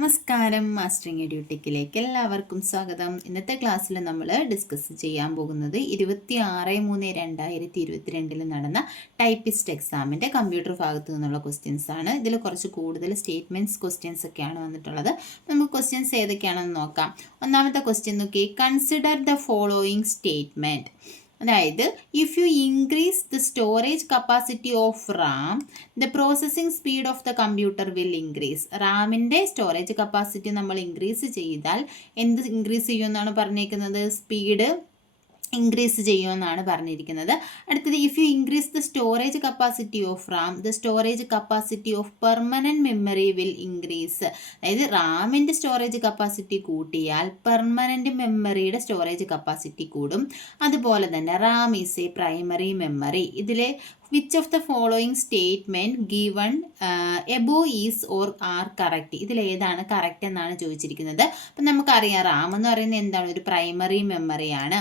നമസ്കാരം, മാസ്റ്ററിങ് എഡ്യൂടെക്കിലേക്ക് എല്ലാവർക്കും സ്വാഗതം. ഇന്നത്തെ ക്ലാസ്സിൽ നമ്മൾ ഡിസ്കസ് ചെയ്യാൻ പോകുന്നത് 26/3/2022 നടന്ന ടൈപ്പിസ്റ്റ് എക്സാമിൻ്റെ കമ്പ്യൂട്ടർ ഭാഗത്തു നിന്നുള്ള ക്വസ്റ്റ്യൻസ് ആണ്. ഇതിൽ കുറച്ച് കൂടുതൽ സ്റ്റേറ്റ്മെൻറ്റ്സ് ക്വസ്റ്റ്യൻസ് ഒക്കെയാണ് വന്നിട്ടുള്ളത്. നമുക്ക് ക്വസ്റ്റ്യൻസ് ഏതൊക്കെയാണെന്ന് നോക്കാം. ഒന്നാമത്തെ ക്വസ്റ്റ്യൻ നോക്കി, കൺസിഡർ ദ ഫോളോയിങ് സ്റ്റേറ്റ്മെൻറ്റ്. അതായത് if you increase the storage capacity of RAM the processing speed of the computer will increase. റാമിൻ്റെ സ്റ്റോറേജ് കപ്പാസിറ്റി നമ്മൾ ഇൻക്രീസ് ചെയ്താൽ എന്ത് ഇൻക്രീസ് ചെയ്യുമെന്നാണ് പറഞ്ഞേക്കുന്നത്? സ്പീഡ് ഇൻക്രീസ് ചെയ്യുമെന്നാണ് പറഞ്ഞിരിക്കുന്നത്. അടുത്തത്, if you increase the storage capacity of RAM the storage capacity of permanent memory will increase. അതായത് റാമിൻ്റെ സ്റ്റോറേജ് കപ്പാസിറ്റി കൂട്ടിയാൽ പെർമനൻറ്റ് മെമ്മറിയുടെ സ്റ്റോറേജ് കപ്പാസിറ്റി കൂടും. അതുപോലെ തന്നെ RAM is a primary memory. ഇതിലെ which of the following statement given above is or are correct. ഇതിലേതാണ് correct എന്നാണ് ചോദിച്ചിരിക്കുന്നത്. അപ്പം നമുക്കറിയാം റാം എന്ന് പറയുന്നത് എന്താണ്? ഒരു പ്രൈമറി മെമ്മറിയാണ്.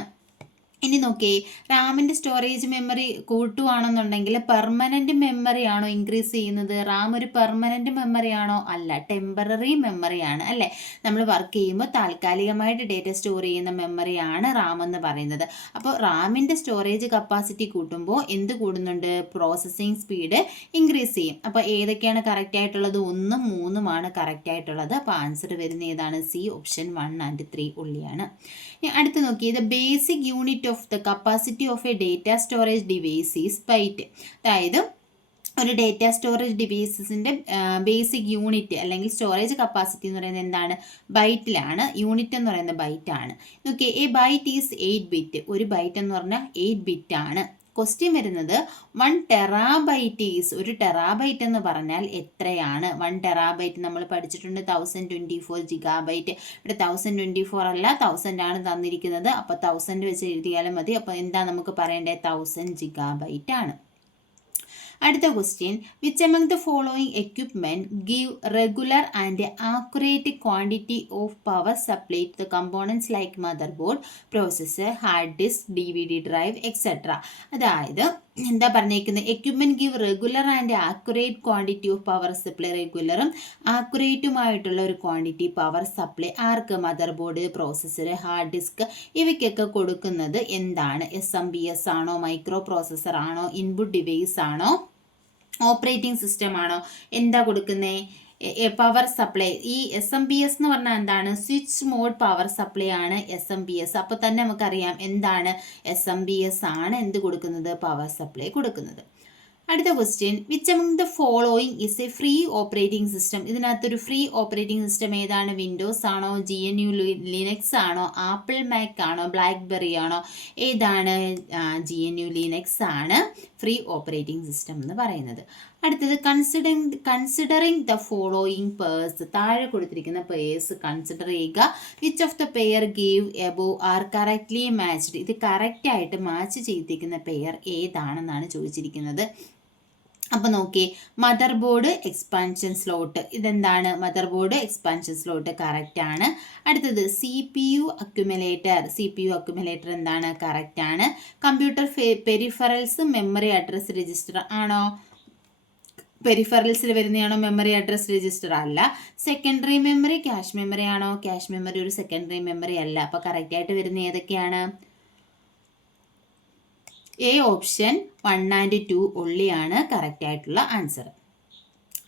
ഇനി നോക്കിയേ, റാമിൻ്റെ സ്റ്റോറേജ് മെമ്മറി കൂട്ടുവാണെന്നുണ്ടെങ്കിൽ പെർമനൻറ്റ് മെമ്മറി ആണോ ഇൻക്രീസ് ചെയ്യുന്നത്? റാം ഒരു പെർമനൻറ്റ് മെമ്മറി ആണോ? അല്ല, ടെമ്പററി മെമ്മറിയാണ് അല്ലേ. നമ്മൾ വർക്ക് ചെയ്യുമ്പോൾ താൽക്കാലികമായിട്ട് ഡേറ്റ സ്റ്റോർ ചെയ്യുന്ന മെമ്മറിയാണ് റാം എന്ന് പറയുന്നത്. അപ്പോൾ റാമിൻ്റെ സ്റ്റോറേജ് കപ്പാസിറ്റി കൂട്ടുമ്പോൾ എന്ത് കൂടുന്നുണ്ട്? പ്രോസസ്സിങ് സ്പീഡ് ഇൻക്രീസ് ചെയ്യും. അപ്പോൾ ഏതൊക്കെയാണ് കറക്റ്റ് ആയിട്ടുള്ളത്? 1ഉം 3ഉമാണ് കറക്റ്റ് ആയിട്ടുള്ളത്. അപ്പോൾ ആൻസർ വരുന്ന ഏതാണ്? സി, ഓപ്ഷൻ 1 and 3 ഉള്ളിയാണ്. അടുത്ത് നോക്കിയത്, basic unit of the capacity of a data storage device is byte. അതായത് ഒരു ഡേറ്റ സ്റ്റോറേജ് ഡിവൈസസിൻ്റെ ബേസിക് യൂണിറ്റ് അല്ലെങ്കിൽ സ്റ്റോറേജ് കപ്പാസിറ്റി എന്ന് പറയുന്നത് എന്താണ്? ബൈറ്റിലാണ്. യൂണിറ്റ് എന്ന് പറയുന്നത് ബൈറ്റ് ആണ്. നോക്കിയേ, എ ബൈറ്റ് ഈസ് 8 ബിറ്റ്. ഒരു ബൈറ്റ് എന്ന് പറഞ്ഞാൽ 8 ബിറ്റ് ആണ്. ക്വസ്റ്റ്യൻ വരുന്നത് 1 ടെറാബൈറ്റ് ഈസ്. ഒരു ടെറാബൈറ്റ് എന്ന് പറഞ്ഞാൽ എത്രയാണ്? 1 ടെറാബൈറ്റ് നമ്മൾ പഠിച്ചിട്ടുണ്ട് 1024 ജിഗാബൈറ്റ്. ഇവിടെ 1024 അല്ല, 1000 ആണ് തന്നിരിക്കുന്നത്. അപ്പോൾ 1000 വെച്ച് എഴുതിയാലും മതി. അപ്പോൾ എന്താ നമുക്ക് പറയേണ്ടത്? 1000 ജിഗാബൈറ്റ് ആണ്. അടുത്ത question, which among the following equipment give regular and accurate quantity of power supply to the components like motherboard, processor, hard disk, DVD drive etcetera. അതായത് എന്താ പറഞ്ഞേക്കുന്നത്? Equipment give regular and accurate quantity of power supply. റെഗുലറും ആക്യുറേറ്റുമായിട്ടുള്ള ഒരു quantity power supply ആർക്ക്? Motherboard, processor, hard disk ഇവയ്ക്കൊക്കെ കൊടുക്കുന്നത് എന്താണ്? SMPS ആണോ? മൈക്രോ പ്രോസസ്സർ ആണോ? ഇൻപുട്ട് ഡിവൈസ് ആണോ? ഓപ്പറേറ്റിംഗ് സിസ്റ്റം ആണോ? എന്താ കൊടുക്കുന്നത്? Power supply. ഈ SMPS എന്ന് പറഞ്ഞാൽ എന്താണ്? സ്വിച്ച് മോഡ് പവർ സപ്ലൈ ആണ് SMPS. അപ്പോൾ തന്നെ നമുക്കറിയാം എന്താണ്? SMPS ആണ് എന്ത് കൊടുക്കുന്നത്? പവർ സപ്ലൈ കൊടുക്കുന്നത്. അടുത്ത question, which among the following is A free operating system. ഇതിനകത്തൊരു ഫ്രീ ഓപ്പറേറ്റിംഗ് സിസ്റ്റം ഏതാണ്? വിൻഡോസ് ആണോ? GNU ലിനക്സ് ആണോ? ആപ്പിൾ മാക് ആണോ? ബ്ലാക്ക്ബെറി ആണോ? ഏതാണ്? GNU ലിനക്സ് ആണ് ഫ്രീ ഓപ്പറേറ്റിംഗ് സിസ്റ്റം എന്ന് പറയുന്നത്. അടുത്തത്, കൺസിഡറിങ് ദ ഫോളോയിങ് പേഴ്സ്. താഴെ കൊടുത്തിരിക്കുന്ന പേഴ്സ് കൺസിഡർ ചെയ്യുക. Which of the pair give above are correctly matched. ഇത് കറക്റ്റായിട്ട് മാച്ച് ചെയ്തിരിക്കുന്ന പെയർ ഏതാണെന്നാണ് ചോദിച്ചിരിക്കുന്നത്. അപ്പോൾ നോക്കി, മദർ ബോർഡ് എക്സ്പാൻഷൻ സ്ലോട്ട്. ഇതെന്താണ്? Mother board expansion slot correct ആണ്. അടുത്തത്, CPU അക്യുമുലേറ്റർ എന്താണ്? കറക്റ്റ് ആണ്. Computer peripherals memory address register ആണോ? പെരിഫറൽസിൽ വരുന്നതാണോ മെമ്മറി അഡ്രസ് രജിസ്റ്റർ? അല്ല. സെക്കൻഡറി മെമ്മറി ക്യാഷ് മെമ്മറി ആണോ? ക്യാഷ് മെമ്മറി ഒരു സെക്കൻഡറി മെമ്മറി അല്ല. അപ്പോൾ കറക്റ്റായിട്ട് വരുന്ന ഏതൊക്കെയാണ്? എ, ഓപ്ഷൻ 1 and 2 ഉള്ളിയാണ് കറക്റ്റ് ആയിട്ടുള്ള ആൻസർ.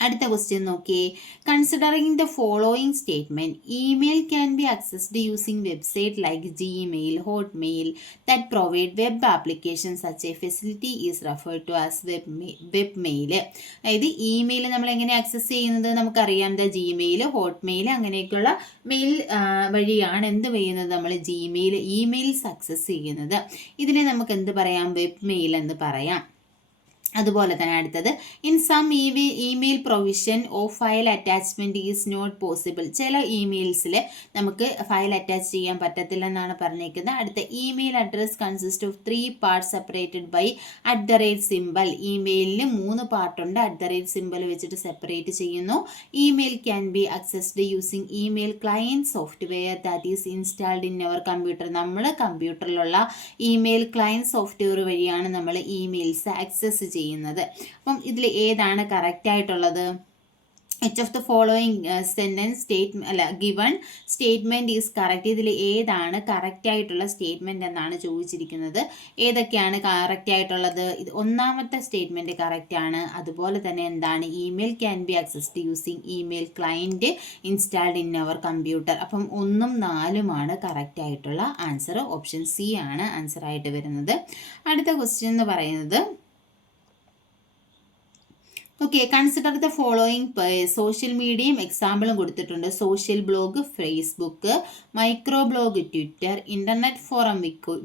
അടുത്ത ക്വസ്റ്റ്യൻ നോക്കിയേ, considering the following statement. Email can be accessed using website like Gmail, Hotmail that provide web application such a facility is referred to as web mail. അതായത് email നമ്മൾ എങ്ങനെ access ചെയ്യുന്നത്? നമുക്കറിയാം, Gmail, Hotmail അങ്ങനെയൊക്കെയുള്ള mail വഴിയാണ് എന്ത് ചെയ്യുന്നത്? നമ്മൾ ഇമെയിൽസ് ആക്സസ് ചെയ്യുന്നത്. ഇതിനെ നമുക്ക് എന്ത് പറയാം? വെബ് മെയിൽ എന്ന് പറയാം. അതുപോലെ തന്നെ അടുത്തത്, in some email provision of file attachment is not possible. ചില ഇമെയിൽസിൽ നമുക്ക് ഫയൽ അറ്റാച്ച് ചെയ്യാൻ പറ്റത്തില്ല എന്നാണ് പറഞ്ഞേക്കുന്നത്. അടുത്ത, email address consist of 3 parts separated by @സിമ്പൽ. ഇമെയിലിന് 3 പാർട്ടുണ്ട്. @സിമ്പൽ വെച്ചിട്ട് സെപ്പറേറ്റ് ചെയ്യുന്നു. Email can be accessed using email client software that is installed in our computer. നമ്മൾ കമ്പ്യൂട്ടറിലുള്ള ഇമെയിൽ ക്ലയൻറ്റ് സോഫ്റ്റ്വെയർ വഴിയാണ് നമ്മൾ ഇമെയിൽസ് ആക്സസ് ചെയ്യുന്നത്. അപ്പം ഇതിൽ ഏതാണ് കറക്റ്റ് ആയിട്ടുള്ളത്? which of the following sentence statement അല്ല given statement is correct, ഇതിൽ ഏതാണ് കറക്റ്റ് ആയിട്ടുള്ള സ്റ്റേറ്റ്മെന്റ് എന്നാണ് ചോദിച്ചിരിക്കുന്നത്. ഏതൊക്കെയാണ് കറക്റ്റ് ആയിട്ടുള്ളത്? ഇത് ഒന്നാമത്തെ സ്റ്റേറ്റ്മെന്റ് കറക്റ്റ് ആണ്. അതുപോലെ തന്നെ എന്താണ്, email can be accessed using email client installed in our computer. അപ്പം 1ഉം 4ഉമാണ് കറക്റ്റ് ആയിട്ടുള്ള ആൻസർ. ഓപ്ഷൻ സി ആണ് ആൻസർ ആയിട്ട് വരുന്നത്. അടുത്ത ക്വസ്റ്റ്യൻ എന്ന് പറയുന്നത് okay, consider the following social മീഡിയയും എക്സാമ്പിളും കൊടുത്തിട്ടുണ്ട്. Social blog Facebook, microblog Twitter, internet forum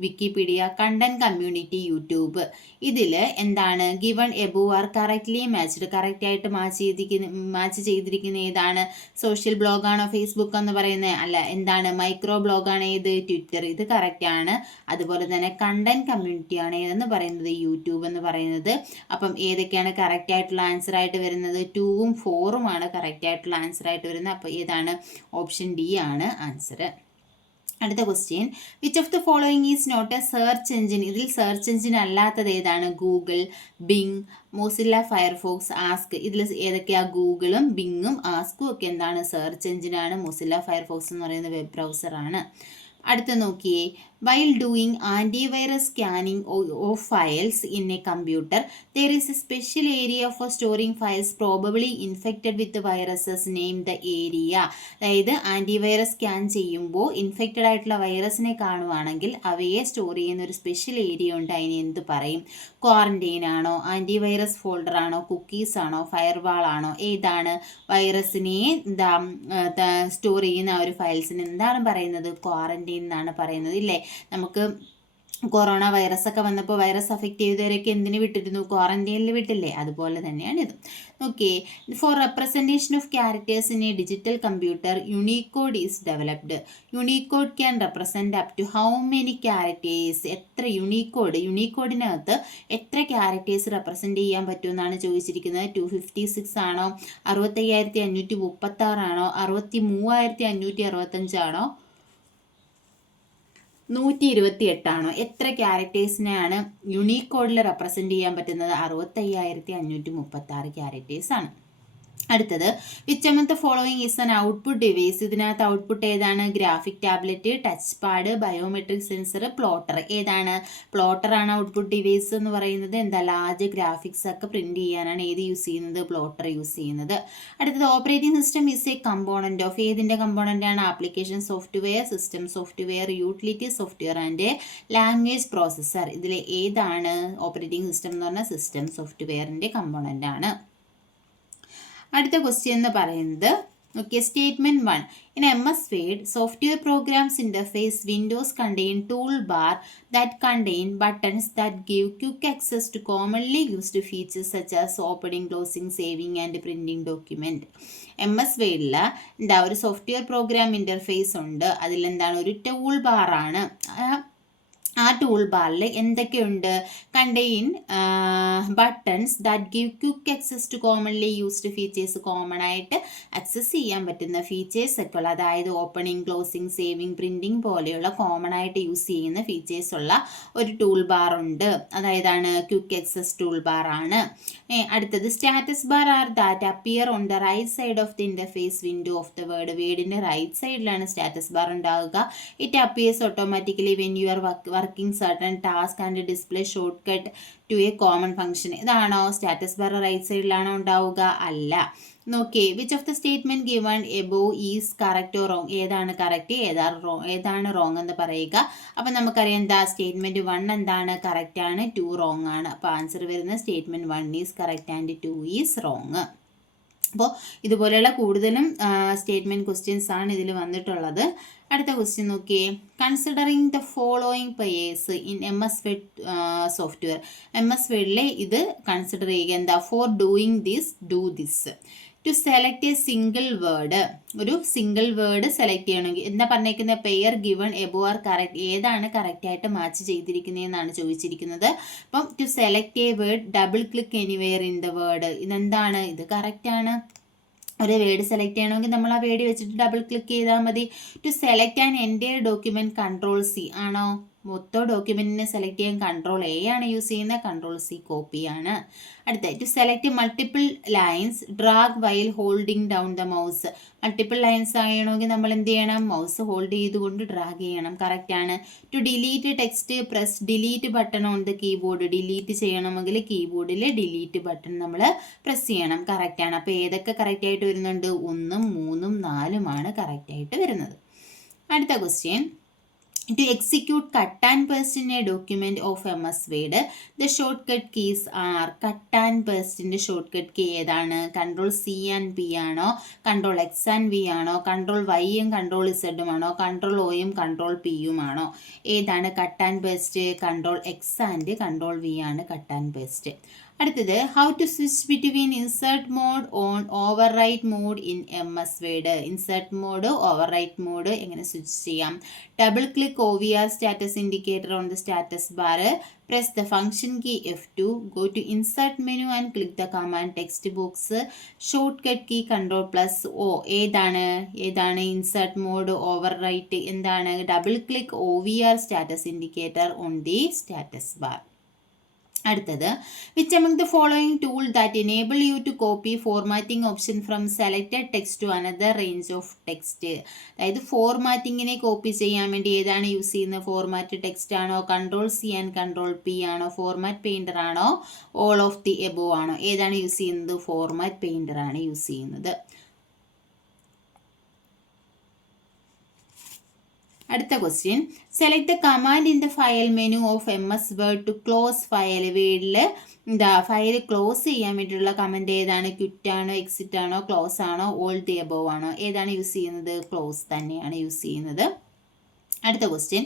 Wikipedia, content community YouTube. ഇതിൽ എന്താണ് given above are correctly matched, correct ആയിട്ട് മാച്ച് ചെയ്തിരിക്കുന്ന ഏതാണ്? സോഷ്യൽ ബ്ലോഗാണോ ഫേസ്ബുക്ക് എന്ന് പറയുന്നത്? അല്ല. എന്താണ് മൈക്രോ ബ്ലോഗാണ് ഏത്? ട്വിറ്റർ. ഇത് കറക്റ്റ് ആണ്. അതുപോലെ തന്നെ കണ്ടന്റ് കമ്മ്യൂണിറ്റി ആണ് ഏതെന്ന് പറയുന്നത്? യൂട്യൂബ് എന്ന് പറയുന്നത്. അപ്പം ഏതൊക്കെയാണ് കറക്റ്റ് ആയിട്ടുള്ള ആൻസർ ആയിട്ട് വരുന്നത്? 2ഉം 4ഉമാണ് കറക്റ്റ് ആയിട്ടുള്ള ആൻസർ ആയിട്ട് വരുന്നത്. അപ്പോൾ ഏതാണ്? ഓപ്ഷൻ ഡി ആണ് ആൻസർ. അടുത്ത question, which of the following is not a search engine. ഇതിൽ സെർച്ച് എഞ്ചിൻ അല്ലാത്തത് ഏതാണ്? Google, Bing, Mozilla Firefox, ask. ഇതിൽ ഏതൊക്കെയാ? ഗൂഗിളും ബിങ്ങും ആസ്കും ഒക്കെ എന്താണ്? സെർച്ച് എഞ്ചിനാണ്. മോസില്ല ഫയർഫോക്സ് എന്ന് പറയുന്ന വെബ് ബ്രൗസറാണ്. അടുത്ത നോക്കിയേ, while doing antivirus scanning of files in A computer there is A special area four storing files probably infected with viruses, name the area. അതായത് ആൻറ്റിവൈറസ് സ്കാൻ ചെയ്യുമ്പോൾ ഇൻഫെക്റ്റഡ് ആയിട്ടുള്ള വൈറസിനെ കാണുവാണെങ്കിൽ അവയെ സ്റ്റോർ ചെയ്യുന്ന ഒരു സ്പെഷ്യൽ ഏരിയ ഉണ്ട്. അതിന് എന്ത് പറയും? ക്വാറന്റൈൻ ആണോ, ആൻറ്റിവൈറസ് ഫോൾഡർ ആണോ, കുക്കീസ് ആണോ, ഫയർവാൾ ആണോ? ഏതാണ്? വൈറസിനെ സ്റ്റോർ ചെയ്യുന്ന ആ ഒരു ഫയൽസിന് എന്താണ് പറയുന്നത്? ക്വാറന്റൈൻ എന്നാണ് പറയുന്നത്. ഇല്ലേ, നമുക്ക് കൊറോണ വൈറസ് ഒക്കെ വന്നപ്പോൾ വൈറസ് അഫക്റ്റ് ചെയ്തവരൊക്കെ എന്തിനു വിട്ടിരുന്നു? ക്വാറന്റൈനിൽ വിട്ടില്ലേ? അതുപോലെ തന്നെയാണ് ഇത്. Okay, for representation of characters in a digital computer Unicode is developed. Unicode can represent up to how many characters? എത്ര യൂണിക്കോഡിനകത്ത് എത്ര ക്യാരക്ടേഴ്സ് റെപ്രസെൻറ്റ് ചെയ്യാൻ പറ്റുമെന്നാണ് ചോദിച്ചിരിക്കുന്നത്. 256 ആണോ, 6536 ആണോ, 63565 ആണോ, 128 ആണോ? എത്ര ക്യാരക്ടേഴ്സിനെയാണ് യൂണിക്കോഡിൽ റെപ്രസെൻറ്റ് ചെയ്യാൻ പറ്റുന്നത്? 6536 ക്യാരക്ടേഴ്സ് ആണ്. അടുത്തത്, which among the following is an output device. ഇതിനകത്ത് ഔട്ട്പുട്ട് ഏതാണ്? Graphic tablet, touch pad, biometric sensor, plotter. ഏതാണ്? പ്ലോട്ടർ ആണ് ഔട്ട്പുട്ട് ഡിവൈസ് എന്ന് പറയുന്നത്. എന്താ, ലാർജ് ഗ്രാഫിക്സ് ഒക്കെ പ്രിന്റ് ചെയ്യാനാണ് ഏത് യൂസ് ചെയ്യുന്നത്? പ്ലോട്ടർ യൂസ് ചെയ്യുന്നത്. അടുത്തത്, operating system is A component of. ഏതിന്റെ കമ്പോണന്റ് ആണ്? Application software, system software, utility software and language processor. ഇതിൽ ഏതാണ് ഓപ്പറേറ്റിംഗ് സിസ്റ്റം എന്ന് പറഞ്ഞാൽ? സിസ്റ്റം സോഫ്റ്റ്വെയറിന്റെ കമ്പോണന്റ് ആണ്. അടുത്ത ക്വസ്റ്റ്യൻ എന്ന് പറയുന്നത് okay, statement 1. In MS Word, software programs interface windows contain toolbar that contain buttons that give quick access to commonly used features such as opening, closing, saving and printing document. MS Wordൽ എന്താ ഒരു software programme interface ഉണ്ട്. അതിലെന്താണ്? ഒരു toolbar ആണ്. ആ tool ബാറിൽ എന്തൊക്കെയുണ്ട്? Contain buttons that give quick access to commonly used features. Common ആയിട്ട് ആക്സസ് ചെയ്യാൻ പറ്റുന്ന ഫീച്ചേഴ്സ് ഒക്കെ ഉള്ള, അതായത് ഓപ്പണിംഗ്, ക്ലോസിംഗ്, സേവിംഗ്, പ്രിന്റിംഗ് പോലെയുള്ള കോമൺ ആയിട്ട് യൂസ് ചെയ്യുന്ന ഫീച്ചേഴ്സ് ഉള്ള ഒരു ടൂൾ ബാർ ഉണ്ട്. അതായതാണ് ക്വിക്ക് ആക്സസ് ടൂൾ ബാർ ആണ്. അടുത്തത്, status bar are that appear on the right side of the interface window of the word. വേർഡിന്റെ റൈറ്റ് സൈഡിലാണ് സ്റ്റാറ്റസ് ബാർ ഉണ്ടാവുക. It appears automatically when you are working certain task and display shortcut to a common function. ഇതാണോ status bar right സൈഡിലാണോ ഉണ്ടാവുക? അല്ല. നോക്കേ, which of the statement given above is correct or wrong? ഏതാണ് correct, ഏതാണ് wrong എന്ന് പറയുക. അപ്പം നമുക്കറിയാം എന്താ, സ്റ്റേറ്റ്മെന്റ് 1 എന്താണ്? കറക്റ്റ് ആണ്, 2 റോങ് ആണ്. അപ്പോൾ ആൻസർ വരുന്ന statement 1 is correct and 2 is wrong. അപ്പോൾ ഇതുപോലെയുള്ള കൂടുതലും സ്റ്റേറ്റ്മെന്റ് ക്വസ്റ്റ്യൻസ് ആണ് ഇതിൽ വന്നിട്ടുള്ളത്. അടുത്ത ക്വസ്റ്റ്യൻ നോക്കിയേ, considering the following pairs in MS Word software. MS Wordലെ ഇത് കൺസിഡർ ചെയ്യുക. എന്താ? For doing this, do this. To select a single word, ഒരു സിംഗിൾ വേർഡ് സെലക്ട് ചെയ്യണമെങ്കിൽ എന്താ പറഞ്ഞേക്കുന്ന? Pair given above are correct. ഏതാണ് കറക്റ്റ് ആയിട്ട് മാച്ച് ചെയ്തിരിക്കുന്നതെന്നാണ് ചോദിച്ചിരിക്കുന്നത്. അപ്പം to select a word, double click anywhere in the word. ഇതെന്താണ്? ഇത് കറക്റ്റ് ആണ്. ഒരു വേർഡ് സെലക്ട് ചെയ്യണമെങ്കിൽ നമ്മൾ ആ വേർഡ് വെച്ചിട്ട് ഡബിൾ ക്ലിക്ക് ചെയ്താൽ മതി. To select an entire document, control C ആണോ? മൊത്തം ഡോക്യുമെൻറ്റിനെ സെലക്ട് ചെയ്യാൻ കൺട്രോൾ എ ആണ് യൂസ് ചെയ്യുന്നത്, കൺട്രോൾ സി കോപ്പി ആണ്. അടുത്ത to select multiple lines drag while holding down the mouse. Multiple lines ആയണമെങ്കിൽ നമ്മൾ എന്ത് ചെയ്യണം, മൗസ് ഹോൾഡ് ചെയ്തുകൊണ്ട് ഡ്രാഗ് ചെയ്യണം. കറക്റ്റ് ആണ്. To delete text press delete button on the keyboard. ഡിലീറ്റ് ചെയ്യണമെങ്കിൽ കീബോർഡിൽ ഡിലീറ്റ് ബട്ടൺ നമ്മൾ പ്രസ് ചെയ്യണം. കറക്റ്റ് ആണ്. അപ്പോൾ ഏതൊക്കെ കറക്റ്റ് ആയിട്ട് വരുന്നുണ്ട്? 1, 3, 4 കറക്റ്റ് ആയിട്ട് വരുന്നത്. അടുത്ത question, to execute cut and paste in a document of MS Word, the shortcut keys are cut and paste ന്റെ shortcut key ഏതാണ്? കൺട്രോൾ സി ആൻഡ് പി ആണോ, കൺട്രോൾ എക്സ് ആൻഡ് വി ആണോ, control വൈയും control ഇസഡും ആണോ, control ഒയും control പിയും ആണോ? ഏതാണ് cut and paste? Control X and control V ആണ് കട്ട് ആൻഡ് പേസ്റ്റ്. അടുത്തത്, how to switch between insert mode on overwrite mode in MS Word. Insert mode overwrite mode എങ്ങനെ switch ചെയ്യാം? Double click OVR status indicator on the status bar, press the function key F2, go to insert menu and click the command text box, shortcut key Ctrl+O. ഏതാണ് insert mode over right? എന്താണ്? Double click OVR status indicator on the status bar. അടുത്തത്, which among the following tool that enable you to copy formatting option from selected text to another range of text? അതായത് ഫോർമാറ്റിങ്ങിനെ copy ചെയ്യാൻ വേണ്ടി ഏതാണ് use ചെയ്യുന്നത്? Format text ആണോ, control C and control P ആണോ, format painter ആണോ, all of the above ആണോ? ഏതാണ് യൂസ് ചെയ്യുന്നത്? ഫോർമാറ്റ് പെയിൻറ്റർ ആണ് യൂസ് ചെയ്യുന്നത്. അടുത്ത question, select the command in the file menu of MS Word to close file. വേർഡിൽ ഫയൽ ക്ലോസ് ചെയ്യാൻ വേണ്ടിയിട്ടുള്ള കമൻറ്റ് ഏതാണ്? ക്വിറ്റ് ആണോ, എക്സിറ്റ് ആണോ, ക്ലോസ് ആണോ, ഓൾ ദി എബോവ് ആണോ? ഏതാണ് യൂസ് ചെയ്യുന്നത്? ക്ലോസ് തന്നെയാണ് യൂസ് ചെയ്യുന്നത്. അടുത്ത question,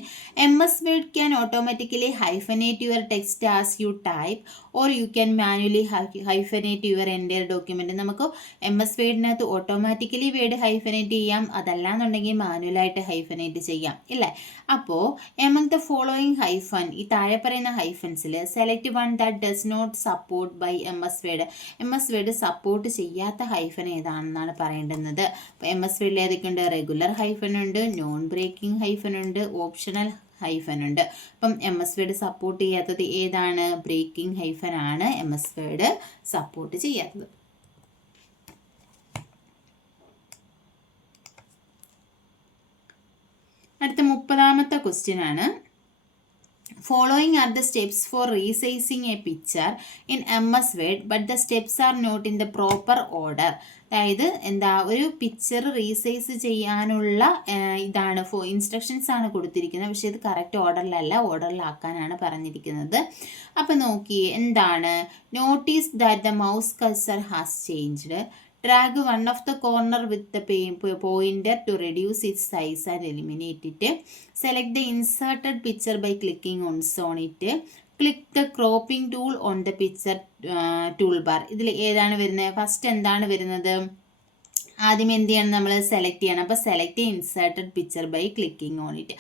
MS Word can automatically hyphenate your text as you type or you can manually hyphenate your entire document. നമുക്ക് MS Wordനകത്ത് ഓട്ടോമാറ്റിക്കലി വേർഡ് ഹൈഫനേറ്റ് ചെയ്യാം, അതല്ലാന്നുണ്ടെങ്കിൽ മാനുവലായിട്ട് ഹൈഫനേറ്റ് ചെയ്യാം, ഇല്ലേ? അപ്പോൾ എമംഗ് ദ ഫോളോയിങ് ഹൈഫൻ, ഈ താഴെ പറയുന്ന ഹൈഫൻസിൽ select one that does not support by MS Word. MS Word support ചെയ്യാത്ത ഹൈഫൻ ഏതാണെന്നാണ് പറയേണ്ടുന്നത്. അപ്പോൾ MS Wordൽ ഏതൊക്കെയുണ്ട്? റെഗുലർ ഹൈഫൻ ഉണ്ട്, നോൺ ബ്രേക്കിംഗ് ഹൈഫൻ ഉണ്ട്, ഓപ്ഷണൽ ഹൈഫൻ ഉണ്ട്. അപ്പം MS Word സപ്പോർട്ട് ചെയ്യാത്തത് ഏതാണ്? ബ്രേക്കിംഗ് ഹൈഫൻ ആണ് MS Word സപ്പോർട്ട് ചെയ്യാത്തത്. അടുത്ത 30ാമത്തെ ക്വസ്റ്റ്യൻ ആണ്, following are the steps for resizing a picture in MS Word but the steps are not in the proper order. അതായത് എന്താ, ഒരു പിക്ചർ റീസൈസ് ചെയ്യാനുള്ള ഇതാണ് ഇൻസ്ട്രക്ഷൻസ് ആണ് കൊടുത്തിരിക്കുന്നത്, പക്ഷേ ഇത് കറക്റ്റ് ഓർഡറിലാക്കാനാണ് പറഞ്ഞിരിക്കുന്നത്. അപ്പം നോക്കിയേ, എന്താണ്? Notice that the mouse cursor has changed, drag one of the corner with the pointer to reduce its size and eliminate it, select the inserted picture by clicking once on it, click the cropping tool on the picture toolbar. ഇതിൽ ഏതാണ് വരുന്നത്? First എന്താണ് വരുന്നത്? ആദ്യം എന്ത് ചെയ്യണം? നമ്മൾ select ചെയ്യണം. അപ്പോൾ select inserted picture by clicking on it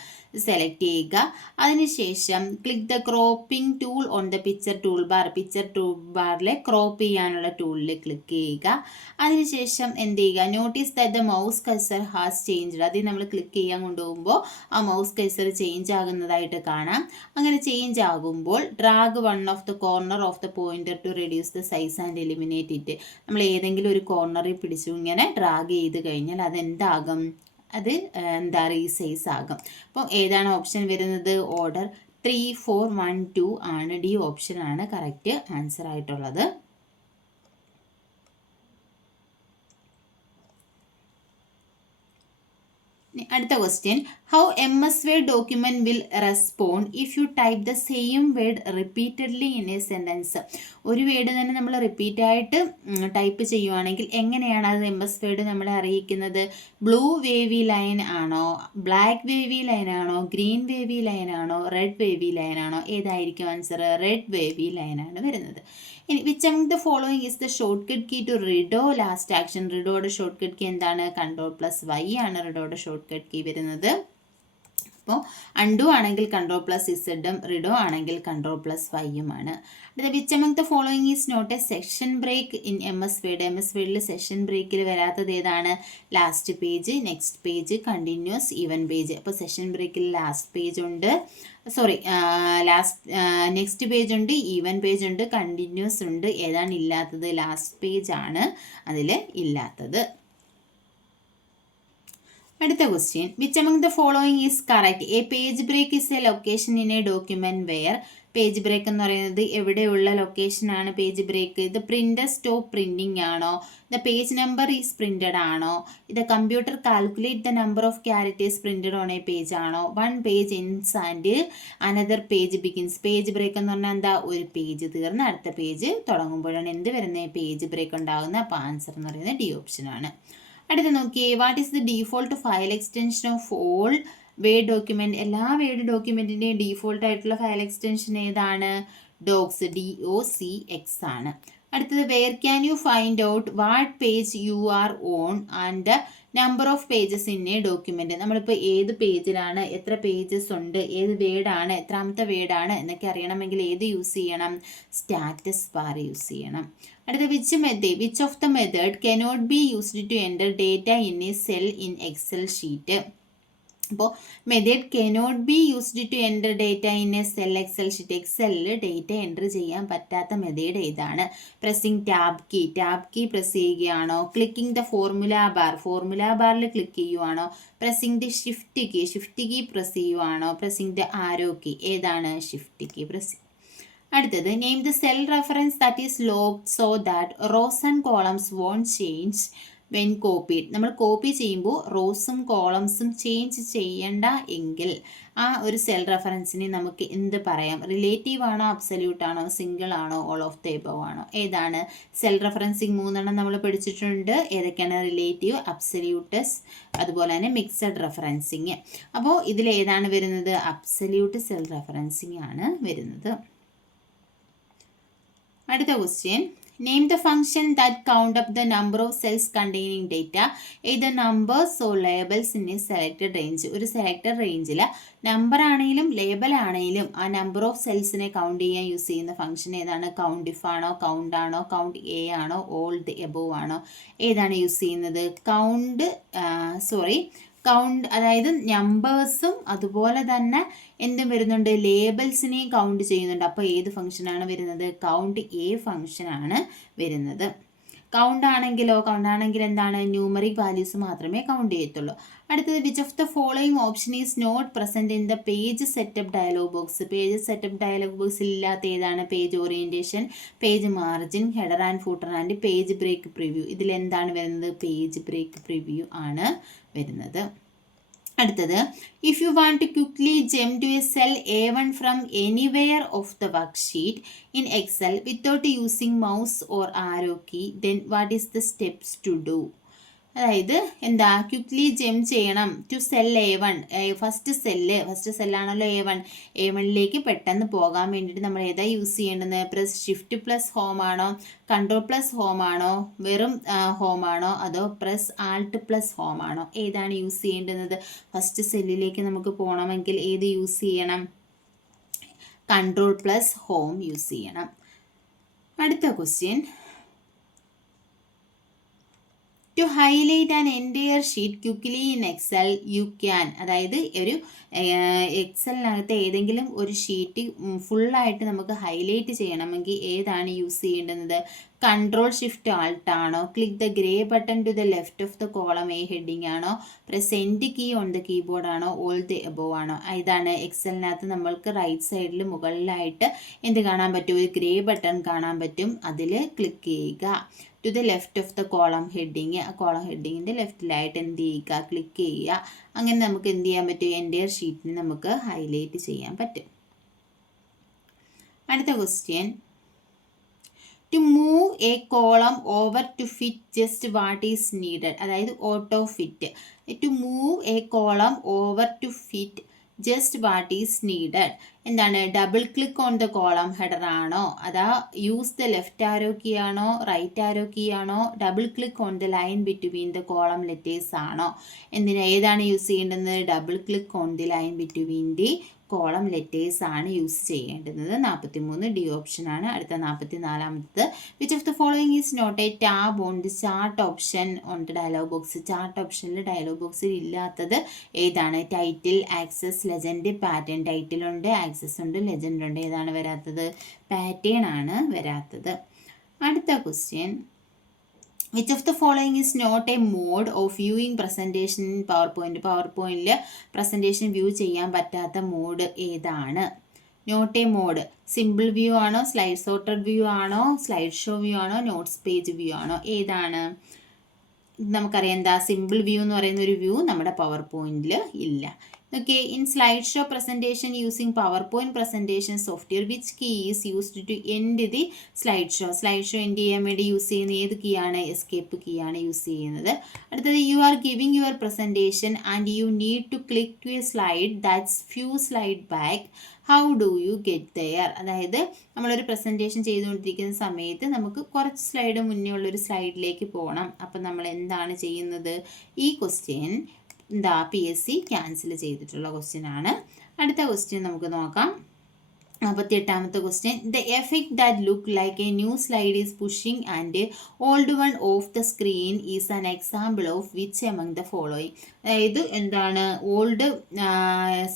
select ചെയ്യുക. അതിനുശേഷം click the cropping tool on the picture toolbar. Picture tool ബാറിലെ ക്രോപ്പ് ചെയ്യാനുള്ള ടൂളിൽ ക്ലിക്ക് ചെയ്യുക. അതിനുശേഷം എന്ത് ചെയ്യുക? Notice that the mouse cursor has changed. അതിൽ നമ്മൾ ക്ലിക്ക് ചെയ്യാൻ കൊണ്ടുപോകുമ്പോൾ ആ മൗസ് കഴ്സർ ചേഞ്ച് ആകുന്നതായിട്ട് കാണാം. അങ്ങനെ ചേഞ്ച് ആകുമ്പോൾ drag one of the corner of the pointer to reduce the size and eliminate it. നമ്മൾ ഏതെങ്കിലും ഒരു കോർണറിൽ പിടിച്ചു ഇങ്ങനെ ഡ്രാഗ് ചെയ്ത് കഴിഞ്ഞാൽ അതെന്താകും? അത് റീസൈസ് ആകും. അപ്പോൾ ഏതാണ് ഓപ്ഷൻ വരുന്നത്? ഓർഡർ 3, 4, 1, 2 ആണ്. ഡി ഓപ്ഷനാണ് കറക്റ്റ് ആൻസർ ആയിട്ടുള്ളത്. അടുത്ത question, how MS Word document will respond if you type the same word repeatedly in A sentence. ഒരു വേർഡ് തന്നെ നമ്മൾ റിപ്പീറ്റായിട്ട് ടൈപ്പ് ചെയ്യുവാണെങ്കിൽ എങ്ങനെയാണ് അത് MS Word നമ്മളെ അറിയിക്കുന്നത്? ബ്ലൂ വേവി ലൈൻ ആണോ, ബ്ലാക്ക് വേവി ലൈൻ ആണോ, ഗ്രീൻ വേവി ലൈൻ ആണോ, റെഡ് വേവി ലൈൻ ആണോ? ഏതായിരിക്കും ആൻസർ? റെഡ് വേവി ലൈൻ ആണ് വരുന്നത്. ഇനി which among the following is the shortcut key to redo last action? റിഡോയുടെ ഷോർട്ട് കട്ട് കീ എന്താണ്? Ctrl+Y ആണ് റിഡോയുടെ ഷോർട്ട് കട്ട് കീ വരുന്നത്. അപ്പോൾ അൺഡു ആണെങ്കിൽ കൺട്രോൾ പ്ലസ് ഇസഡും റിഡോ ആണെങ്കിൽ കൺട്രോൾ പ്ലസ് വൈയുമാണ്. അടുത്ത which among the following is not a section break in MS Word. MS Wordൽ സെഷൻ ബ്രേക്കിൽ വരാത്തത് ഏതാണ്? Last page, next page, continuous, even page. അപ്പോൾ സെഷൻ ബ്രേക്കിൽ ലാസ്റ്റ് പേജ് ഉണ്ട്, നെക്സ്റ്റ് പേജ് ഉണ്ട്, ഈവൻ പേജ് ഉണ്ട്, കണ്ടിന്യൂസ് ഉണ്ട്. ഏതാണ് ഇല്ലാത്തത്? ലാസ്റ്റ് പേജ് ആണ് അതിൽ ഇല്ലാത്തത്. അടുത്ത question, which among the following is correct? A page break is a location in a document where. Page break എന്ന് പറയുന്നത് എവിടെയുള്ള ലൊക്കേഷനാണ് പേജ് ബ്രേക്ക്? ഇത് പ്രിന്റർ സ്റ്റോപ്പ് പ്രിന്റിംഗ് ആണോ? The page number is printed ആണോ? ഇത് computer calculate the number of characters printed on a page ആണോ? One page ends and another page begins. Page break എന്ന് പറഞ്ഞാൽ എന്താ? ഒരു പേജ് തീർന്ന് അടുത്ത പേജ് തുടങ്ങുമ്പോഴാണ് എന്ത് വരുന്നത്? പേജ് ബ്രേക്ക് ഉണ്ടാകുന്നത്. അപ്പോൾ ആൻസർ എന്ന് പറയുന്നത് ഡി ഓപ്ഷനാണ്. അടുത്ത നോക്കിയേ, what is the default file extension of all Word document? എല്ലാ വേഡ് ഡോക്യുമെന്റിന്റെയും ഡീഫോൾട്ട് ആയിട്ടുള്ള ഫയൽ എക്സ്റ്റൻഷൻ ഏതാണ്? ഡോക്സ്, DOCX ആണ്. അടുത്തത്, where can you find out what page you are on and number of pages in a document? നമ്മളിപ്പോൾ ഏത് പേജിലാണ്, എത്ര pages ഉണ്ട്, ഏത് വേർഡാണ്, എത്രാമത്തെ വേർഡാണ് എന്നൊക്കെ അറിയണമെങ്കിൽ ഏത് യൂസ് ചെയ്യണം? സ്റ്റാറ്റസ് ബാർ യൂസ് ചെയ്യണം. അടുത്ത, which of the method cannot be used to enter data in a cell in Excel sheet? അപ്പോൾ method cannot be used to enter data in a cell Excel sheet. എക്സലിൽ data enter ചെയ്യാൻ പറ്റാത്ത method ഏതാണ്? Pressing tab key press ചെയ്യുകയാണോ? Clicking the formula ബാറിൽ click ചെയ്യുവാണോ? Pressing the shift key press ചെയ്യുവാണോ? Pressing the arrow key? ഏതാണ്? Shift key press. അടുത്തത്, name the cell reference that is locked so that rows and columns won't change when copied. നമ്മൾ copy ചെയ്യുമ്പോൾ റോസും കോളംസും change ചെയ്യണ്ട എങ്കിൽ ആ ഒരു സെൽ റെഫറൻസിനെ നമുക്ക് എന്ത് പറയാം? റിലേറ്റീവ് ആണോ, അബ്സല്യൂട്ട് ആണോ, സിംഗിൾ ആണോ, ഓൾ ഓഫ് ദ എബവ് ആണോ? ഏതാണ്? സെൽ റെഫറൻസിങ് 3 നമ്മൾ പഠിച്ചിട്ടുണ്ട്. ഏതൊക്കെയാണ്? റിലേറ്റീവ്, അബ്സല്യൂട്ടസ്, അതുപോലെ തന്നെ മിക്സഡ് റെഫറൻസിങ്. അപ്പോൾ ഇതിൽ ഏതാണ് വരുന്നത്? അബ്സല്യൂട്ട് സെൽ റെഫറൻസിങ് ആണ് വരുന്നത്. അടുത്ത question, name the function that count up the number of cells containing data either numbers or labels in a selected range. ഒരു സെലക്ടഡ് റേഞ്ചിൽ നമ്പർ ആണെങ്കിലും ലേബൽ ആണെങ്കിലും ആ നമ്പർ ഓഫ് സെൽസിനെ കൗണ്ട് ചെയ്യാൻ യൂസ് ചെയ്യുന്ന ഫംഗ്ഷൻ ഏതാണ്? കൗണ്ട് ഇഫ് ആണോ, count ആണോ, കൗണ്ട് എ ആണോ, ഓൾ ദി എബോവ് ആണോ? ഏതാണ് യൂസ് ചെയ്യുന്നത്? കൗണ്ട്, അതായത് നമ്പേഴ്സും അതുപോലെ തന്നെ എന്തും വരുന്നുണ്ട്? ലേബൽസിനെയും കൗണ്ട് ചെയ്യുന്നുണ്ട്. അപ്പോൾ ഏത് ഫംഗ്ഷനാണ് വരുന്നത്? കൗണ്ട് എ ഫംഗ്ഷനാണ് വരുന്നത്. കൗണ്ട് ആണെങ്കിൽ എന്താണ്? ന്യൂമറിക് വാല്യൂസ് മാത്രമേ കൗണ്ട് ചെയ്യത്തുള്ളൂ. അടുത്തത്, which of the following option is not present in the page setup dialog box? Page setup dialog ബോക്സിൽ ഇല്ലാത്ത ഏതാണ്? Page orientation, page margin, header and footer and page break preview. ഇതിൽ എന്താണ് വരുന്നത്? Page break preview ആണ് വരുന്നത്. അടുത്തത്, if you want to quickly jump to a cell A1 from anywhere of the worksheet in Excel without using mouse or arrow key, then what is the steps to do? അതായത് എന്താ? Quickly jump ചെയ്യണം to cell A1, first സെല്ലാണല്ലോ A1ലേക്ക് പെട്ടെന്ന് പോകാൻ വേണ്ടിയിട്ട് നമ്മൾ ഏതാ യൂസ് ചെയ്യേണ്ടത്? ഷിഫ്റ്റ് പ്ലസ് ഹോം ആണോ, കൺട്രോൾ പ്ലസ് ഹോം ആണോ, വെറും ഹോം ആണോ, അതോ പ്രസ് ആൾട്ട് പ്ലസ് ഹോം ആണോ? ഏതാണ് യൂസ് ചെയ്യേണ്ടുന്നത്? ഫസ്റ്റ് സെല്ലിലേക്ക് നമുക്ക് പോകണമെങ്കിൽ ഏത് യൂസ് ചെയ്യണം? കൺട്രോൾ പ്ലസ് ഹോം യൂസ് ചെയ്യണം. അടുത്ത question, to highlight an entire sheet quickly in Excel you can. അതായത് ഒരു എക്സലിനകത്ത് ഏതെങ്കിലും ഒരു ഷീറ്റ് ഫുള്ളായിട്ട് നമുക്ക് ഹൈലൈറ്റ് ചെയ്യണമെങ്കിൽ ഏതാണ് യൂസ് ചെയ്യേണ്ടുന്നത്? കൺട്രോൾ ഷിഫ്റ്റ് ആൾട്ട് ആണോ, click the grey button to the left of the column A heading ആണോ, press end key on the keyboard ആണോ, ഓൾ ദി എബോവ് ആണോ? ഇതാണ് എക്സലിനകത്ത് നമ്മൾക്ക് റൈറ്റ് സൈഡിൽ മുകളിലായിട്ട് എന്ത് കാണാൻ പറ്റും? ഒരു ഗ്രേ ബട്ടൺ കാണാൻ പറ്റും. അതിൽ ക്ലിക്ക് ചെയ്യുക. To the left of the column heading, ആ കോളം ഹെഡിങ്ങിൻ്റെ ലെഫ്റ്റിലായിട്ട് എന്ത് ചെയ്യുക? ക്ലിക്ക് ചെയ്യുക. അങ്ങനെ നമുക്ക് എന്ത് ചെയ്യാൻ പറ്റും? എൻ്റയർ ഷീറ്റിന് നമുക്ക് ഹൈലൈറ്റ് ചെയ്യാൻ പറ്റും. അടുത്ത question, to move a column over to fit just what is needed. അതായത് auto fit. To move a column over to fit just what is needed. എന്താണ് double click on the column header ആണോ, അതാ use the left arrow key ആണോ, right arrow key ആണോ, double click on the line between the column letters ആണോ? ഏതാണ് use ചെയ്യേണ്ടത്? Double click on the line between the column letters ആണ് use ചെയ്യേണ്ടുന്നത്. 43 D option ആണ്. അടുത്ത 44ാമത്തത്, which of the following is not a tab on the chart option on the dialog box? Chart ഓപ്ഷനിൽ dialog ബോക്സിൽ ഇല്ലാത്തത് ഏതാണ്? Title, axis, legend, pattern. ടൈറ്റിലുണ്ട്, ആക്സസ് ഉണ്ട്, ലെജൻഡ് ഉണ്ട്. ഏതാണ് വരാത്തത്? പാറ്റേൺ ആണ് വരാത്തത്. അടുത്ത question, which of the following is not a mode of viewing presentation in PowerPoint? പവർ പോയിന്റിൽ പ്രസൻറ്റേഷൻ വ്യൂ ചെയ്യാൻ പറ്റാത്ത മോഡ് ഏതാണ്? Not a mode. Simple view ആണോ, സ്ലൈഡ് സോർട്ടഡ് വ്യൂ ആണോ, സ്ലൈഡ് ഷോ വ്യൂ ആണോ, നോട്ട്സ് പേജ് വ്യൂ ആണോ? ഏതാണ്? നമുക്കറിയാം എന്താ സിമ്പിൾ വ്യൂ എന്ന് പറയുന്ന ഒരു വ്യൂ നമ്മുടെ പവർ പോയിന്റിൽ ഇല്ല. Okay, in slide show presentation using PowerPoint presentation software which key is used to end the slide show? Slide show end ചെയ്യാൻ വേണ്ടി യൂസ് ചെയ്യുന്ന ഏത് കീ ആണ്? എസ്കേപ്പ് കീ ആണ് യൂസ് ചെയ്യുന്നത്. അടുത്തത്, you are giving your presentation and you need to click to a slide that's few slide back, how do you get there? അതായത് നമ്മളൊരു പ്രസൻറ്റേഷൻ ചെയ്തുകൊണ്ടിരിക്കുന്ന സമയത്ത് നമുക്ക് കുറച്ച് സ്ലൈഡ് മുന്നേ ഉള്ളൊരു സ്ലൈഡിലേക്ക് പോകണം. അപ്പം നമ്മൾ എന്താണ് ചെയ്യുന്നത്? ഈ ക്വസ്റ്റ്യൻ എന്താ PSC ക്യാൻസൽ ചെയ്തിട്ടുള്ള ക്വസ്റ്റ്യൻ ആണ്. അടുത്ത ക്വസ്റ്റ്യൻ നമുക്ക് നോക്കാം. 48ാമത്തെ question, the effect that look like a new slide is pushing and old one of the screen is an example of which among the following? അതായത് എന്താണ്, ഓൾഡ്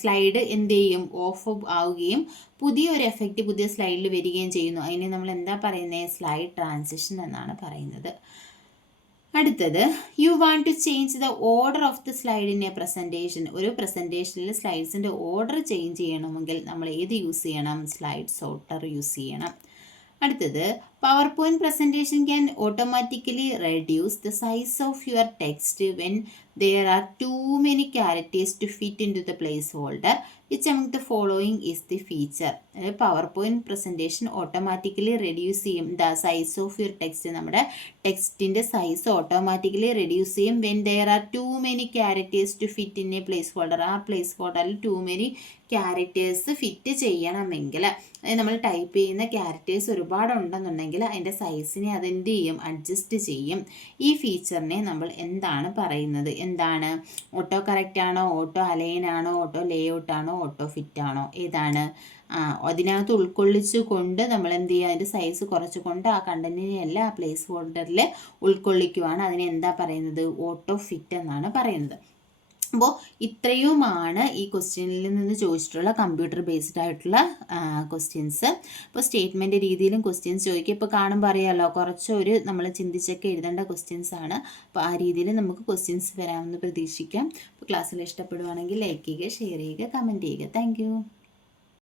സ്ലൈഡ് എന്ത് ചെയ്യും? ഓഫ് ആവുകയും പുതിയൊരു എഫക്റ്റ് പുതിയ സ്ലൈഡിൽ വരികയും ചെയ്യുന്നു. അതിനെ നമ്മൾ എന്താ പറയുന്നത്? സ്ലൈഡ് ട്രാൻസിഷൻ എന്നാണ് പറയുന്നത്. അടുത്തത്, you want to change the order of the slide in a presentation? ഒരു പ്രസൻറ്റേഷനിൽ സ്ലൈഡ്സിൻ്റെ ഓർഡർ ചേഞ്ച് ചെയ്യണമെങ്കിൽ നമ്മൾ ഏത് യൂസ് ചെയ്യണം? സ്ലൈഡ് സോർട്ടർ യൂസ് ചെയ്യണം. അടുത്തത്, power point presentation can automatically reduce the size of your text when there are too many characters to fit into the placeholder. Which among the following is the feature? PowerPoint presentation automatically reduce ചെയ്യും the size of your text. നമ്മുടെ ടെക്സ്റ്റിൻ്റെ size automatically reduce ചെയ്യും when there are too many characters to fit in a placeholder. ആ പ്ലേസ് ഹോൾഡറിൽ too many characters fit ചെയ്യണമെങ്കിൽ, അതായത് നമ്മൾ type ചെയ്യുന്ന ക്യാരക്ടേഴ്സ് ഒരുപാട് ഉണ്ടെന്നുണ്ടെങ്കിൽ അതിൻ്റെ സൈസിനെ അതെന്ത് ചെയ്യും? അഡ്ജസ്റ്റ് ചെയ്യും. ഈ ഫീച്ചറിനെ നമ്മൾ എന്താണ് പറയുന്നത്? എന്താണ്? ഓട്ടോ കറക്റ്റ് ആണോ, ഓട്ടോ അലൈൻ ആണോ, ഓട്ടോ ലേഔട്ട് ആണോ, ഓട്ടോ ഫിറ്റ് ആണോ? ഏതാണ്? അതിനകത്ത് ഉൾക്കൊള്ളിച്ചു കൊണ്ട് നമ്മൾ എന്ത് ചെയ്യുക? അതിൻ്റെ സൈസ് കുറച്ചുകൊണ്ട് ആ കണ്ടന്റിനെ എല്ലാം ആ പ്ലേസ് ഹോൾഡറിൽ ഉൾക്കൊള്ളിക്കുവാണ്. അതിനെ എന്താ പറയുന്നത്? ഓട്ടോ ഫിറ്റ് എന്നാണ് പറയുന്നത്. അപ്പോൾ ഇത്രയുമാണ് ഈ ക്വസ്റ്റ്യനിൽ നിന്ന് ചോദിച്ചിട്ടുള്ള കമ്പ്യൂട്ടർ ബേസ്ഡ് ആയിട്ടുള്ള ക്വസ്റ്റ്യൻസ്. ഇപ്പോൾ സ്റ്റേറ്റ്മെൻറ്റ് രീതിയിലും ക്വസ്റ്റ്യൻസ് ചോദിക്കും. ഇപ്പോൾ കാണുമ്പോൾ അറിയാമല്ലോ, കുറച്ചൊരു നമ്മൾ ചിന്തിച്ചൊക്കെ എഴുതേണ്ട ക്വസ്റ്റ്യൻസ് ആണ്. അപ്പോൾ ആ രീതിയിൽ നമുക്ക് ക്വസ്റ്റ്യൻസ് വരാമെന്ന് പ്രതീക്ഷിക്കാം. അപ്പോൾ ക്ലാസ്സിൽ ഇഷ്ടപ്പെടുവാണെങ്കിൽ ലൈക്ക് ചെയ്യുക, ഷെയർ ചെയ്യുക, കമൻറ്റ് ചെയ്യുക. താങ്ക്